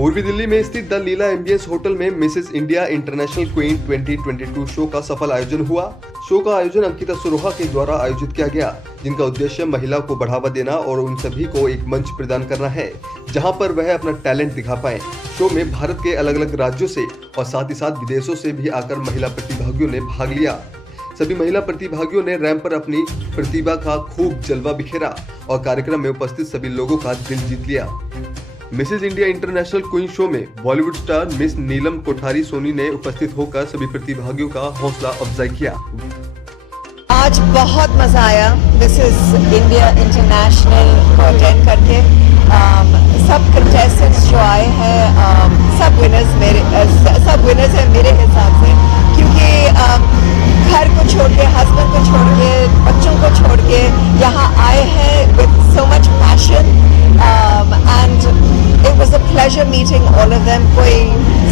पूर्वी दिल्ली में स्थित द लीला एम्बियंस होटल में Mrs India International Queen 2022 show का सफल आयोजन हुआ। शो का आयोजन अंकिता सरोहा के द्वारा आयोजित किया गया, जिनका उद्देश्य महिला को बढ़ावा देना और उन सभी को एक मंच प्रदान करना है जहां पर वह अपना टैलेंट दिखा पाए। शो में भारत के अलग अलग राज्यों से और साथ ही साथ विदेशों से भी आकर महिला प्रतिभागियों ने भाग लिया। सभी महिला प्रतिभागियों ने रैंप पर अपनी प्रतिभा का खूब जलवा बिखेरा और कार्यक्रम में उपस्थित सभी लोगों का दिल जीत लिया। Mrs India International Queen show में Bollywood star Miss Neelam Kothari Soni ने उपस्थित होकर सभी प्रतिभागियों का हौसला अफजाई किया। आज बहुत मजा आया मिसेस इंडिया इंटरनेशनल को अटेंड करके। सब कंटेस्टेंट्स जो आए हैं सब विनर्स हैं मेरे हिसाब से, क्योंकि घर को छोड़ के, हस्बैंड को छोड़ के, बच्चों को छोड़ के यहाँ आए हैं with so much passion and it was a pleasure meeting all of them. कोई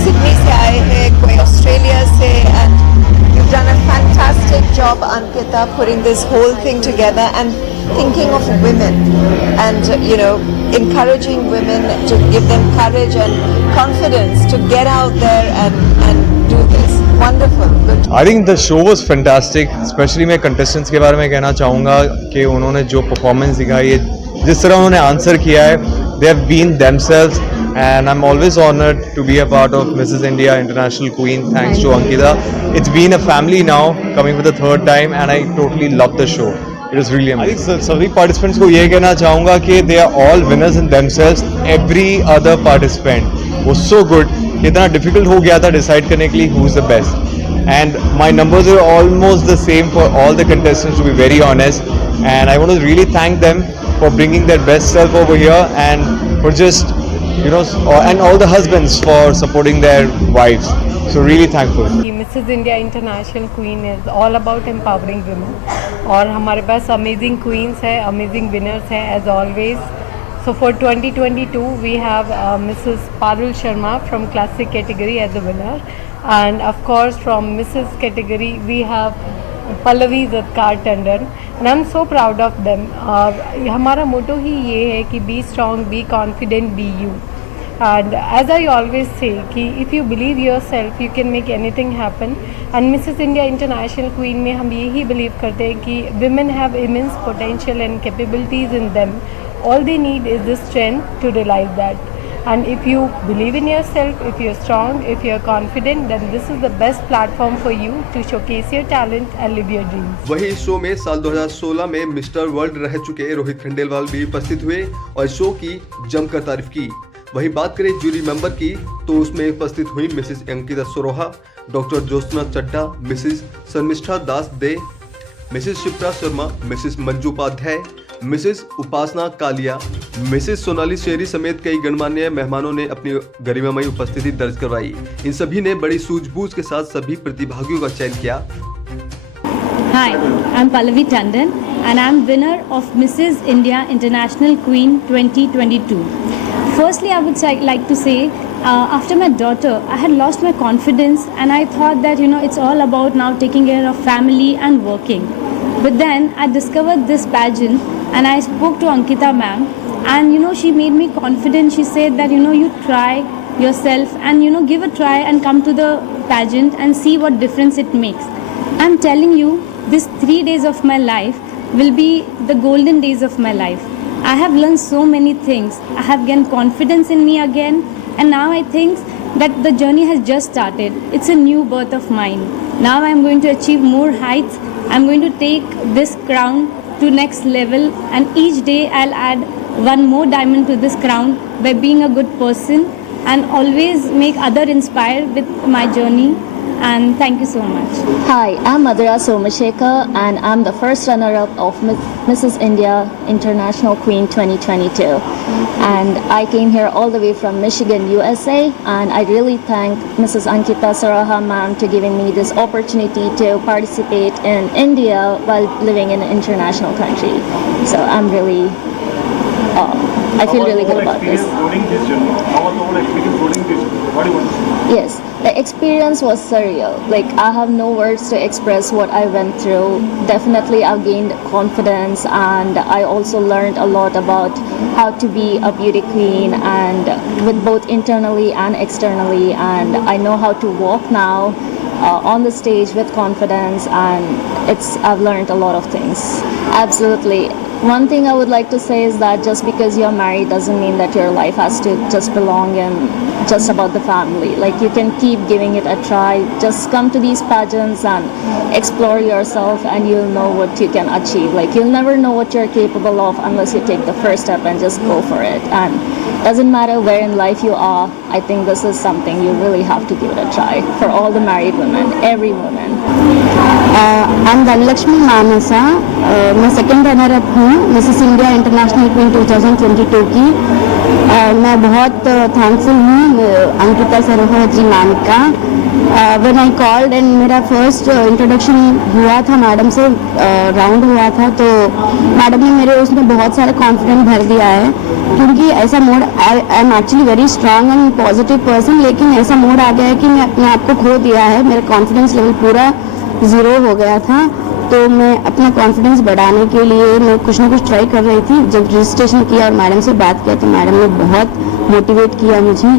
सिडनी से आए हैं, कोई ऑस्ट्रेलिया से, and you've done a fantastic job, Ankita, putting this whole thing together and thinking of women and encouraging women to give them courage and confidence to get out there and do this. Wonderful. Good. I think the show was fantastic. Especially मैं contestants के बारे में कहना चाहूँगा कि उन्होंने जो performance दिखाई है, जिस तरह उन्होंने आंसर किया है, they have been themselves, and I'm always honored to be a part of Mrs. India International Queen. Thanks to Ankita. It's been a family now, coming for the third time, and I totally love the show. It was really amazing. I think सभी participants को ये कहना चाहूँगा कि they are all winners in themselves. Every other participant was so good. इतना difficult हो गया था decide करने के लिए who's the best. And my numbers are almost the same for all the contestants, to be very honest. And I want to really thank them for bringing their best self over here, and for just and all the husbands for supporting their wives. So really thankful. Mrs India International Queen is all about empowering women, और हमारे पास amazing queens है, amazing winners हैं as always. So for 2022 we have Mrs. Parul Sharma from classic category as a winner, and of course from Mrs. category we have Pallavi Zatkar Tandon, and I'm so proud of them. और हमारा मोटो ही ये है कि be strong, be confident, be you. And as I always say कि if you believe yourself you can make anything happen. And Mrs. India International Queen में हम यही believe करते हैं कि women have immense potential and capabilities in them. All they need is the strength to realize that. And if you believe in yourself, if you're strong, if you're confident, then this is the best platform for you to showcase your talent and live your dreams. वही इस show में साल 2016 में mister world रह चुके रोहित खंडेलवाल भी उपस्थित हुए और शो की जमकर तारीफ की। वही बात करें जूरी मेंबर की तो उसमें उपस्थित हुई Mrs Ankita Saroha, doctor Jyotsna Chadha, Mrs Sharmishtha Das De, Mrs Shipra Sharma, Mrs Manju Upadhyay, Mrs Upasana Kalia, Mrs Sonali Sheri समेत कई गणमान्य मेहमानों ने अपनी गरिमामयी उपस्थिति दर्ज करवाई। इन सभी ने बड़ी सूझबूझ के साथ सभी प्रतिभागियों का चयन किया। Hi, I'm Pallavi Tandon and I'm winner of Mrs. India International Queen 2022. Firstly, I would like to say, after my daughter, I had lost my confidence and I thought that, it's all about now taking care of family and working. But then I discovered this pageant and I spoke to Ankita ma'am, and, she made me confident. She said that, you try yourself and, give a try and come to the pageant and see what difference it makes. I'm telling you, these 3 days of my life will be the golden days of my life. I have learned so many things. I have gained confidence in me again, and now I think that the journey has just started. It's a new birth of mine. Now I'm going to achieve more heights. I'm going to take this crown to next level, and each day I'll add one more diamond to this crown by being a good person and always make others inspired with my journey. And thank you so much. Hi, I'm Madhura Somashekar and I'm the first runner-up of Mrs. India International Queen 2022. And I came here all the way from Michigan, USA, and I really thank Mrs. Ankita Saraha ma'am to giving me this opportunity to participate in India while living in an international country. So I'm really, I feel really good about this. How was the whole experience running this journey? What do you want to say? Yes, The experience was surreal. Like, I have no words to express what I went through. Definitely, I've gained confidence, and I also learned a lot about how to be a beauty queen, and with both internally and externally. And I know how to walk now on the stage with confidence, and I've learned a lot of things. Absolutely. One thing I would like to say is that just because you're married doesn't mean that your life has to just belong in just about the family. Like, you can keep giving it a try. Just come to these pageants and explore yourself, and you'll know what you can achieve. Like, you'll never know what you're capable of unless you take the first step and just go for it. And doesn't matter where in life you are, I think this is something you really have to give it a try for all the married women, every woman. I'm Dhanlakshmi Manasa. मैं second runner up हूँ Mrs India International Queen 2022 की। मैं बहुत thankful हूँ अंकिता सरोहा जी ma'am का। When I called and मेरा first introduction हुआ था मैडम से, राउंड हुआ था, तो मैडम ने मेरे उसमें बहुत सारा कॉन्फिडेंस भर दिया है, क्योंकि ऐसा mode, I am actually very strong and positive person, लेकिन ऐसा मोड आ गया है कि मैं अपने आप को खो दिया है। मेरा कॉन्फिडेंस लेवल पूरा ज़ीरो हो गया था, तो मैं अपना कॉन्फिडेंस बढ़ाने के लिए मैं कुछ ना कुछ ट्राई कर रही थी। जब रजिस्ट्रेशन किया और मैडम से बात किया तो मैडम ने बहुत मोटिवेट किया मुझे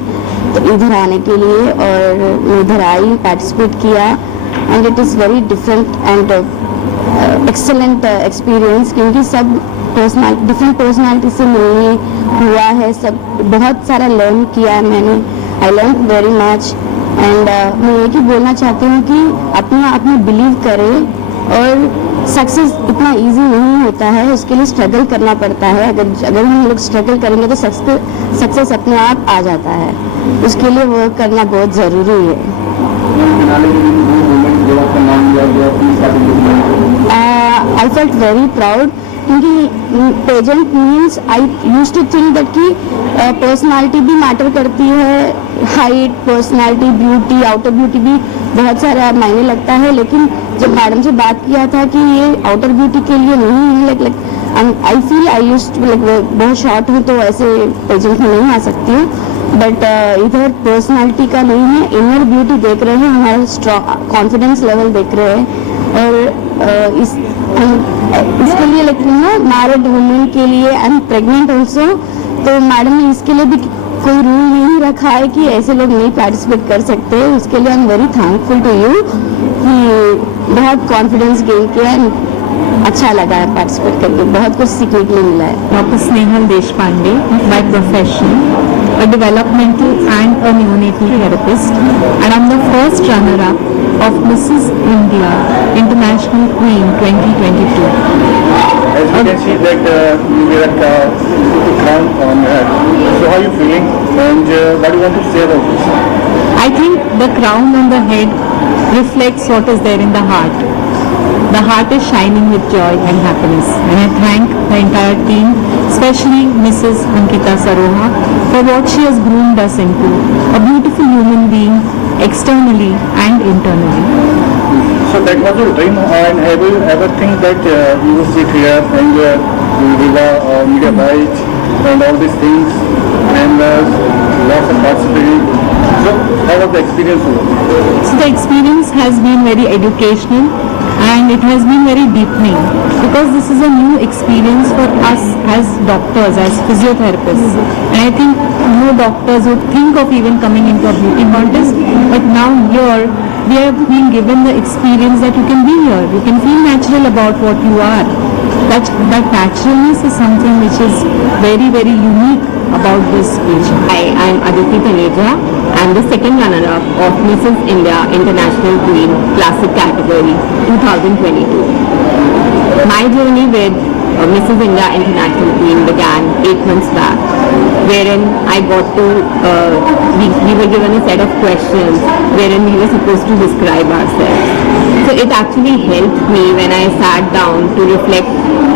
तो इधर आने के लिए, और मैं इधर आई, पार्टिसिपेट किया, and it is very different and excellent experience, क्योंकि सब डिफरेंट पर्सनालिटी से मिलने हुआ है, सब बहुत सारा लर्न किया है मैंने। I learn very much, and मैं ये भी बोलना चाहती हूँ कि अपने आप में बिलीव करें, और सक्सेस इतना इजी नहीं होता है, उसके लिए स्ट्रगल करना पड़ता है। अगर हम लोग स्ट्रगल करेंगे तो सक्सेस अपने आप आ जाता है, उसके लिए वर्क करना बहुत ज़रूरी है। आई फेल्ट वेरी प्राउड, क्योंकि pageant means I used to think that कि पर्सनालिटी भी मैटर करती है, height, personality, beauty, outer beauty भी बहुत सारा मायने लगता है, लेकिन जब मैडम से बात किया था कि ये आउटर ब्यूटी के लिए नहीं है, like I feel I used like बहुत शॉर्ट हूँ तो ऐसे पेजेंट में नहीं आ सकती हूँ, बट इधर पर्सनालिटी का नहीं है, इनर ब्यूटी देख रहे हैं, हमारा स्ट्रॉन्ग कॉन्फिडेंस लेवल देख रहे हैं, और इसके लिए लाइक मैरिड वुमेन के लिए एंड प्रेग्नेंट ऑल्सो, तो मैडम ने इसके लिए भी कोई रूल नहीं रखा है कि ऐसे लोग नहीं पार्टिसिपेट कर सकते। उसके लिए I am very thankful to you कि बहुत कॉन्फिडेंस गेन किया, अच्छा लगा है पार्टिसिपेट करके, बहुत कुछ सीखने के लिए मिला है। Doctor Snehal Deshpande, by profession a developmental and a neonatal therapist, and I'm the first runner-up of Mrs. India International Queen 2022. As you can see that you wear a crown on your head. So how are you feeling, and what do you want to say about this? I think the crown on the head reflects what is there in the heart. The heart is shining with joy and happiness, and I thank the entire team, especially Mrs. Ankita Saroha, for what she has groomed us into, a beautiful human being externally and internally. So that was your dream, and have you ever think that you will sit here and Viva or Media Bite and all these things and lots of participating? So how was the experience? So the experience has been very educational, and it has been very deepening, because this is a new experience for us as doctors, as physiotherapists, and I think no doctors would think of even coming into a beauty contest, but now here we have been given the experience that you can be here, you can feel natural about what you are. That naturalness is something which is very, very unique about this region. Hi, I'm Aditi Taneja. I'm the second runner-up of Mrs. India International Queen Classic Category 2022. My journey with Mrs. India International Queen began 8 months back, wherein I got to, we were given a set of questions wherein we were supposed to describe ourselves. So it actually helped me when I sat down to reflect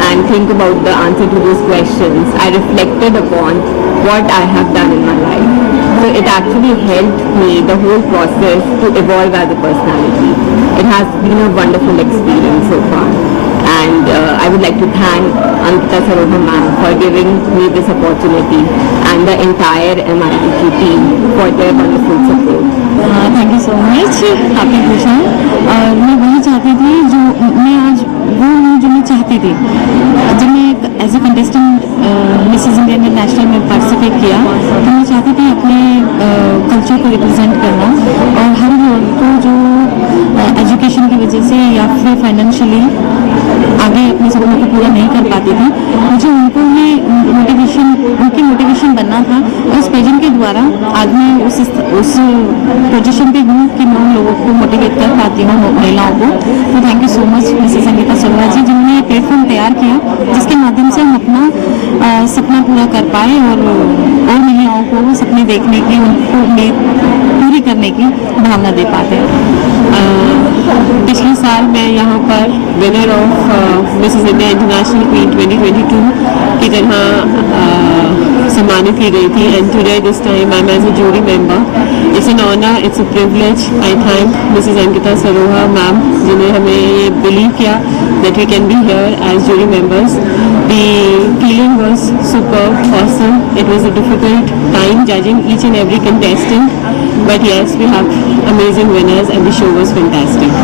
and think about the answer to those questions. I reflected upon what I have done in my life. So it actually helped me, the whole process, to evolve as a personality. It has been a wonderful experience so far. And I would like to thank Ankita Saroha ma'am for giving me this opportunity, and the entire MITQ team for their wonderful support. Thank you so much, आपने पूछा। और मैं वही चाहती थी जो मैं आज वो हूँ जो मैं चाहती थी जब मैं as a contestant Mrs India International में पार्टिसिपेट किया, तो मैं चाहती थी अपने कल्चर को रिप्रेजेंट करना और हर लोगों को जो एजुकेशन की वजह से या फिर फाइनेंशियली आगे अपने सपनों को पूरा नहीं कर पाती थी, मुझे उनको ये उनकी मोटिवेशन बनना था। और इस पेजेंट के द्वारा आज मैं उस पोजीशन पे हूँ कि मैं उन लोगों को मोटिवेट कर पाती हूँ, महिलाओं को। तो thank you so much Mrs Ankita Saroha ji, जिन्होंने प्लेटफॉर्म तैयार किया जिसके माध्यम से हम अपना सपना पूरा कर पाए और महिलाओं को सपने देखने की, उनको पूरी करने की भावना दे पाते हैं। पिछले साल मैं यहाँ पर winner of Mrs India International Queen 2022 की तरह सम्मानित की गई थी, and today this time I am as a jury member. It's an honour, it's a privilege. I thank Mrs Ankita Saroha ma'am, जिन्हें हमें ये बिलीव किया that we can be here as jury members. The feeling was superb, awesome. It was a difficult time judging each and every contestant, but yes, we have amazing winners and the show was fantastic.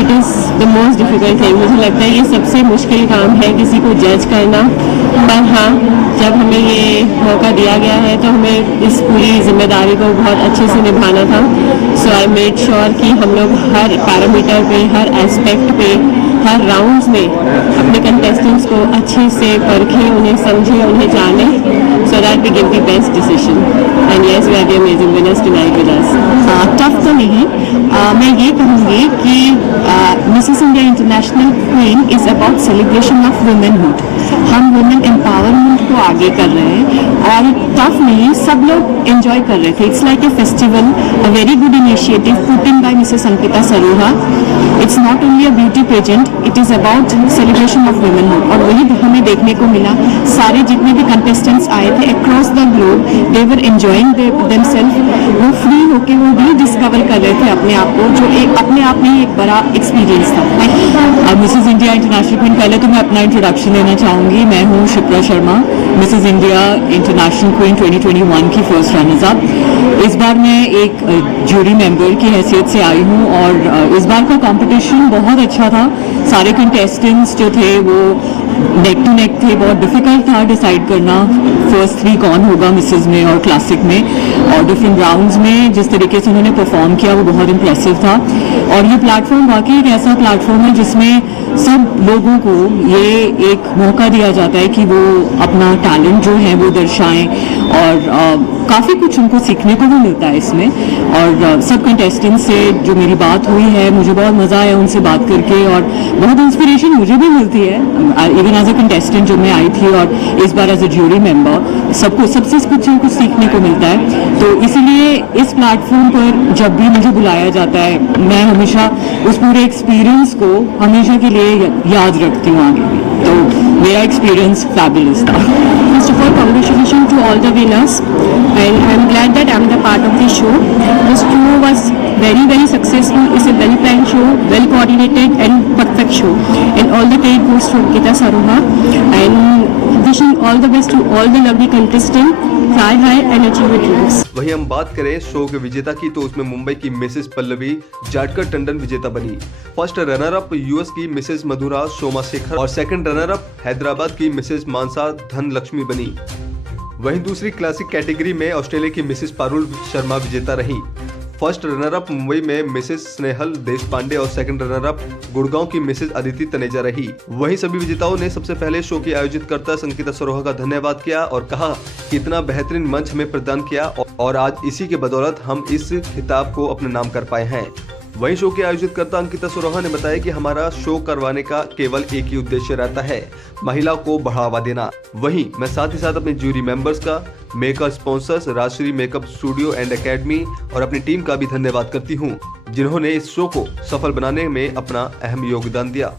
It is the most difficult thing. मुझे लगता है ये सबसे मुश्किल काम है किसी को जज करना, पर हाँ, जब हमें ये मौका दिया गया है तो हमें इस पूरी जिम्मेदारी को बहुत अच्छे से निभाना था। सो आई मेड श्योर कि हम लोग हर पैरामीटर पे, हर एस्पेक्ट पे, हर राउंड्स में अपने कंटेस्टेंट्स को अच्छे से परखें, उन्हें समझें, उन्हें जाने, so that we give the best decision. And yes, we have the amazing winners tonight with us. Tough तो नहीं, मैं ये कहूँगी कि Mrs India International Queen is about celebration of womanhood. हम वुमेन एम्पावरमेंट को आगे कर रहे हैं और टफ नहीं, सब लोग एंजॉय कर रहे थे। It's like a festival, a very good initiative put in by Mrs Ankita Saroha. It's not only a beauty pageant, it is about celebration of womanhood. और वही हमें देखने को मिला, सारे जितने भी कंटेस्टेंट्स आए थे across the globe, they were enjoying themselves. वो फ्री होके वो भी डिस्कवर कर रहे थे अपने आप को, जो एक अपने आप में ही एक बड़ा एक्सपीरियंस था। मिसेस इंडिया इंटरनेशनल क्वीन, पहले तो मैं अपना इंट्रोडक्शन देना चाहूँगी। मैं हूँ Shipra Sharma, Mrs India International queen 2021 की फर्स्ट रनर्स अप। इस बार मैं एक जूरी मेंबर की हैसियत से आई हूँ और इस बार का कंपटीशन बहुत अच्छा था। सारे कंटेस्टेंट्स जो थे वो नेक टू नेक थे, बहुत डिफिकल्ट था डिसाइड करना फर्स्ट 3 कौन होगा मिसेस में और क्लासिक में। और डिफरेंट राउंड्स में जिस तरीके से उन्होंने परफॉर्म किया वो बहुत इम्प्रेसिव था। और ये प्लेटफॉर्म वाकई एक ऐसा प्लेटफॉर्म है जिसमें सब लोगों को ये एक मौका दिया जाता है कि वो अपना टैलेंट जो है वो दर्शाएं और काफ़ी कुछ उनको सीखने को भी मिलता है इसमें। और सब कंटेस्टेंट से जो मेरी बात हुई है, मुझे बहुत मज़ा आया उनसे बात करके और बहुत इंस्पिरेशन मुझे भी मिलती है इवन एज अ कंटेस्टेंट जो मैं आई थी और इस बार एज अ ज्यूरी मेंबर। सबसे कुछ सीखने को मिलता है। तो इसीलिए इस प्लेटफॉर्म पर जब भी मुझे बुलाया जाता है, मैं हमेशा उस पूरे एक्सपीरियंस को हमेशा के लिए याद रखती हूँ आगे भी। तो मेरा एक्सपीरियंस फैबुलस था। First of all, congratulations to all the winners, and I'm glad that I'm the part of this show. This show was very, very successful. It's a well-planned show, well-coordinated and perfect show. And all the credit goes to Ankita Saroha. And wishing all the best to all the lovely contestants. Fly high and achieve your dreams. वहीं हम बात करें show के विजेता की, तो उसमें मुंबई की मिसेस पल्लवी जाटकर टंडन विजेता बनी। फर्स्ट रनर अप यूएस की मिसेस मधुरा सोमाशेखर और सेकंड रनर अप हैदराबाद की मिसेस मानसा धनलक्ष्मी बनी। वहीं दूसरी क्लासिक कैटेगरी में ऑस्ट्रेलिया की मिसेस पारुल शर्मा विजेता रही। फर्स्ट रनर अप मुंबई में मिसेस स्नेहल देश पांडे और सेकंड रनर अप गुड़गांव की मिसेस अदिति तनेजा रही। वहीं सभी विजेताओं ने सबसे पहले शो की आयोजित करता अंकिता सरोहा का धन्यवाद किया और कहा कि इतना बेहतरीन मंच हमें प्रदान किया और आज इसी के बदौलत हम इस खिताब को अपने नाम कर पाए हैं। वहीं शो के आयोजित करता अंकिता सरोहा ने बताया कि हमारा शो करवाने का केवल एक ही उद्देश्य रहता है, महिला को बढ़ावा देना। वहीं मैं साथ ही साथ अपने जूरी मेंबर्स का, makeup sponsors Rajshree makeup studio and academy और अपनी टीम का भी धन्यवाद करती हूं, जिन्होंने इस शो को सफल बनाने में अपना अहम योगदान दिया।